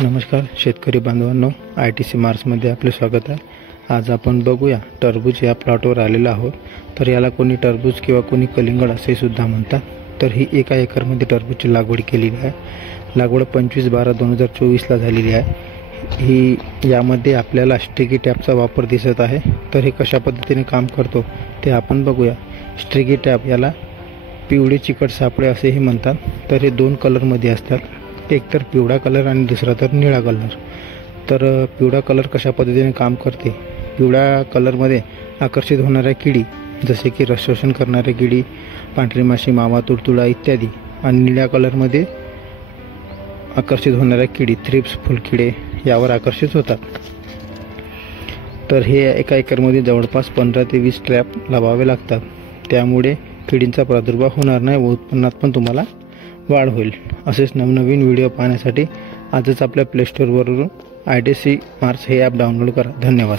नमस्कार शेतकरी बांधवांनो, ITC मार्समध्ये आपले स्वागत आहे। आज आपण बघूया टरबूज या प्लॉटवर आलेला आहोत। तर याला कोणी टरबूज किंवा कोणी कलिंगड असे सुद्धा म्हणतात। तर ही 1 एकरमध्ये टरबूजची लागवड केलेली आहे। लागवड 25/12/2024 ला झालेली आहे। ही यामध्ये आपल्याला स्ट्रिकी टॅपचा वापर दिसत आहे। तर हे कशा पद्धतीने काम करतो ते आपण बघूया। स्ट्रिकी टॅप याला पिवळे चिकट सापळे असेही म्हणतात। तर हे 2 कलरमध्ये असतात, एक तर पिवळा कलर आणि दुसरा तर निळा कलर। तर पिवळा कलर कशा पद्धतीने काम करते, पिवळ्या कलरमध्ये आकर्षित होणाऱ्या किडी जसे की रस शोषण करणारे किडी, पांढरी माशी, मावा, तुडतुडा इत्यादी, आणि निळ्या कलरमध्ये आकर्षित होणाऱ्या किडी थ्रिप्स, फुलकिडे यावर आकर्षित होतात। तर हे 1 एकरमध्ये जवळपास 15 ते 20 ट्रॅप लावावे लागतात। त्यामुळे किडींचा प्रादुर्भाव होणार नाही व उत्पन्नात पण तुम्हाला वाढ होईल। असेच नवनवीन व्हिडिओ पाहण्यासाठी आजच आपल्या प्ले स्टोअरवरून ITC मार्स हे ॲप डाउनलोड करा। धन्यवाद।